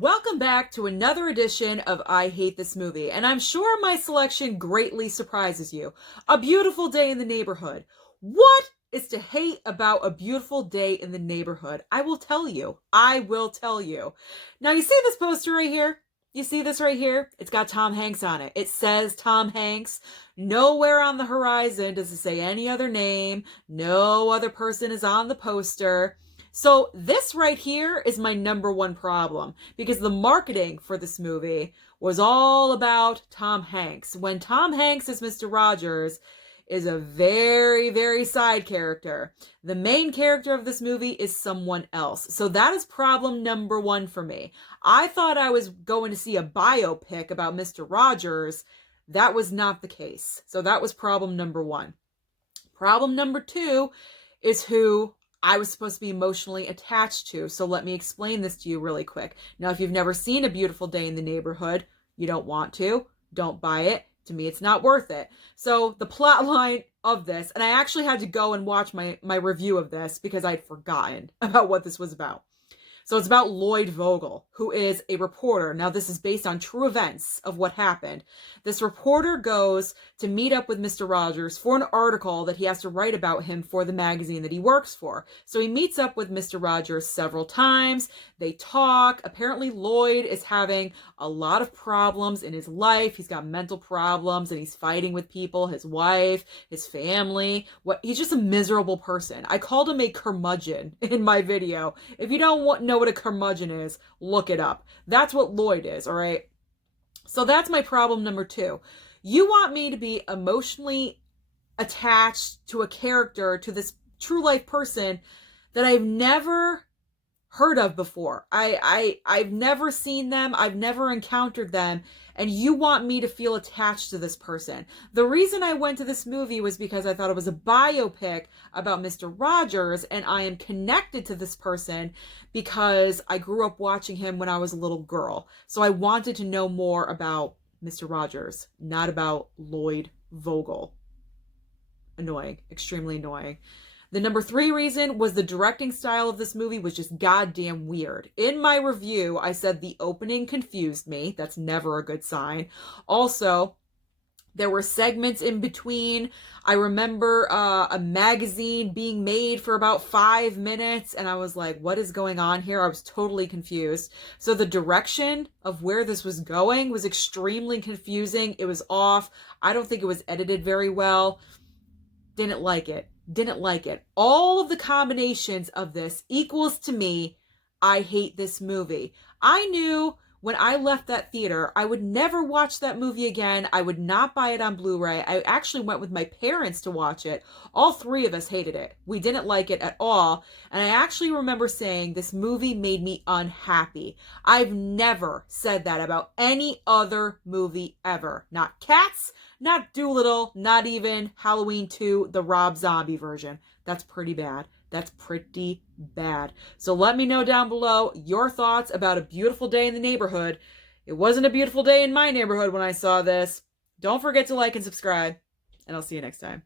Welcome back to another edition of I Hate This Movie, and I'm sure my selection greatly surprises you. A Beautiful Day in the Neighborhood. What is to hate about A Beautiful Day in the Neighborhood? I will tell you. I will tell you. Now, you see this poster right here? You see this right here? It's got Tom Hanks on it. It says Tom Hanks. Nowhere on the horizon does it say any other name. No other person is on the poster. So this right here is my number one problem, because the marketing for this movie was all about Tom Hanks, when Tom Hanks as Mr. Rogers is a very, very side character. The main character of this movie is someone else. So that is problem number one for me. I thought I was going to see a biopic about Mr. Rogers. That was not the case. So that was problem number one. Problem number two is who I was supposed to be emotionally attached to. So let me explain this to you really quick. Now, if you've never seen A Beautiful Day in the Neighborhood, you don't want to, don't buy it. To me, it's not worth it. So the plot line of this, and I actually had to go and watch my review of this because I'd forgotten about what this was about. So it's about Lloyd Vogel, who is a reporter. Now, this is based on true events of what happened. This reporter goes to meet up with Mr. Rogers for an article that he has to write about him for the magazine that he works for. So he meets up with Mr. Rogers several times. They talk. Apparently, Lloyd is having a lot of problems in his life. He's got mental problems and he's fighting with people, his wife, his family. He's just a miserable person. I called him a curmudgeon in my video. If you don't know what a curmudgeon is, look it up. That's what Lloyd is, all right? So that's my problem number two. You want me to be emotionally attached to a character, to this true life person that I've never heard of before. I've never seen them. I've never encountered them. And you want me to feel attached to this person. The reason I went to this movie was because I thought it was a biopic about Mr. Rogers, and I am connected to this person because I grew up watching him when I was a little girl. So I wanted to know more about Mr. Rogers, not about Lloyd Vogel. Annoying, extremely annoying. The number three reason was the directing style of this movie was just goddamn weird. In my review, I said the opening confused me. That's never a good sign. Also, there were segments in between. I remember a magazine being made for about 5 minutes, and I was like, what is going on here? I was totally confused. So the direction of where this was going was extremely confusing. It was off. I don't think it was edited very well. Didn't like it. Didn't like it. All of the combinations of this equals to me, I hate this movie. I knew when I left that theater, I would never watch that movie again. I would not buy it on Blu-ray. I actually went with my parents to watch it. All three of us hated it. We didn't like it at all. And I actually remember saying this movie made me unhappy. I've never said that about any other movie ever. Not Cats, not Dolittle, not even Halloween 2, the Rob Zombie version. That's pretty bad. That's pretty bad. So let me know down below your thoughts about A Beautiful Day in the Neighborhood. It wasn't a beautiful day in my neighborhood when I saw this. Don't forget to like and subscribe, and I'll see you next time.